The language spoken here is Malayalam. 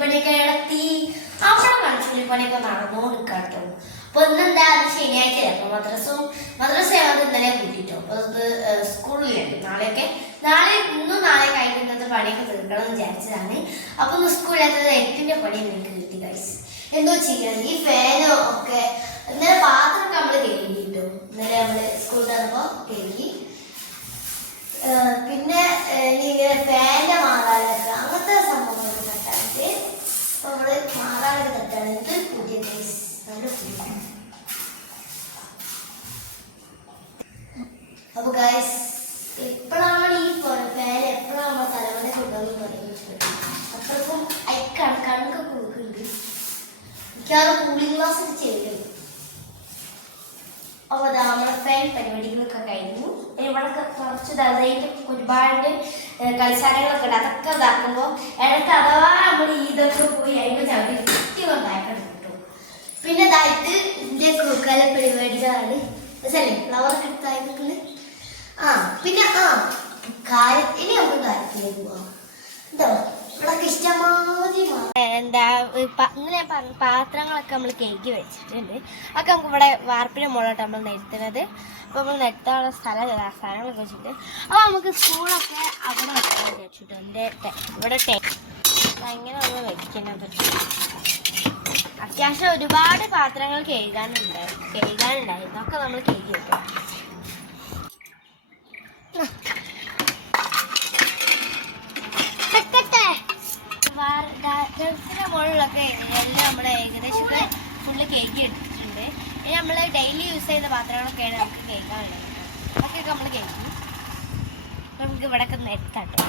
ചുള്ളിപ്പണിയൊക്കെ ഇളത്തി അപ്പോഴാണ് ചുള്ളിപ്പണിയൊക്കെ നടന്നുകൊടുക്കാട്ടോ. അപ്പൊ ഇന്നെന്താ ശനിയാഴ്ച അപ്പൊ മദ്രസയാவது ഇന്നലെ കൂട്ടിട്ടോ. അപ്പൊ അത് സ്കൂളിലുണ്ട് നാളെ ഇന്നും നാളെ കഴിഞ്ഞിട്ട് പണിയൊക്കെ തീർക്കണം എന്ന് വിചാരിച്ചതാണ്. അപ്പൊ ഇന്ന് സ്കൂളിലാത്തത് 8ന്റെ പണി എനിക്ക് കിട്ടി ഗൈസ്. എന്തോ ചെയ്യണം ഈ ഫാനോ ഒക്കെ ഇന്നലെ പാത്രമൊക്കെ നമ്മള് കഴുകിട്ടോ. ഇന്നലെ നമ്മള് സ്കൂളിൽ തന്നപ്പോ കഴുകി. പിന്നെ ഇങ്ങനെ ഫാൻ്റെ മാറാലൊക്കെ അങ്ങനത്തെ സംഭവങ്ങളൊക്കെ തട്ടാനിട്ട് അപ്പൊ നമ്മള് മാറാലൊക്കെ തട്ടാനിട്ട് പുതിയ ഗൈസ് നല്ല പുതിയ. അപ്പൊ ഗൈസ് എപ്പോഴാണ് ഈ ഫാൻ എപ്പോഴാണ് നമ്മൾ തലവനെ കൊണ്ടുപോയി പറയുന്നത് അത്രക്കും കണ്ണൊക്കെ കൊടുക്കുന്നുണ്ട്. എനിക്കാണ് കൂളിംഗ് ഗ്ലാസ് ചെയ്തത്. അപ്പൊ നമ്മുടെ ഫാൻ പരിപാടികളൊക്കെ കഴിഞ്ഞു. ഇവിടെ കുറച്ച് ദിവസമായിട്ട് ഒരുപാട് കളിച്ചാലങ്ങളൊക്കെ ഉണ്ട്. അതൊക്കെ ഇതാക്കുമ്പോൾ ഇടയ്ക്ക് അഥവാ നമ്മൾ ഇതൊക്കെ പോയി അതിന് ചവിട്ടി കുട്ടി കൊണ്ടാക്കണം കിട്ടും. പിന്നെ ഇതായിട്ട് ഇതിന്റെ കുറുക്കാല പരിപാടികളാണ് മനസ്സിലല്ലേ ഫ്ലവറൊക്കെ എടുത്തായിരുന്നു. പിന്നെ ഇനി നമുക്ക് കാര്യത്തിലേക്ക് പോവാം. എന്താ ഇവിടൊക്കെ ഇഷ്ടമാതിരി എന്താ ഇങ്ങനെ പാത്രങ്ങളൊക്കെ നമ്മൾ കഴുകി വെച്ചിട്ടുണ്ട്. അതൊക്കെ നമുക്ക് ഇവിടെ വാർപ്പിന്റെ മുകളിലോട്ട് നമ്മൾ നിരത്തുന്നത്. അപ്പൊ നമ്മൾ നിരത്താനുള്ള സ്ഥലങ്ങളൊക്കെ വെച്ചിട്ട് അപ്പൊ നമുക്ക് സ്കൂളൊക്കെ അവിടെ വെക്കാൻ വിചാരിച്ചിട്ട് എൻ്റെ ഇവിടെ എങ്ങനെ നമ്മൾ വെക്കുന്നത്. അത്യാവശ്യം ഒരുപാട് പാത്രങ്ങൾ കഴുകാനുണ്ടായിരുന്നു. ഒക്കെ നമ്മൾ കഴുകി വെക്കും. ടെറസിന്റെ മുകളിലൊക്കെ എല്ലാം നമ്മൾ ഏകദേശമൊക്കെ ഫുള്ള് കേക്ക് എടുത്തിട്ടുണ്ട്. ഇനി നമ്മൾ ഡെയിലി യൂസ് ചെയ്യുന്ന പാത്രങ്ങളൊക്കെയാണ് നമുക്ക് കേൾക്കാനുള്ളത്. അതൊക്കെ നമ്മൾ കേൾക്കും. നമുക്ക് ഇവിടെയൊക്കെ നിരത്താട്ടോ.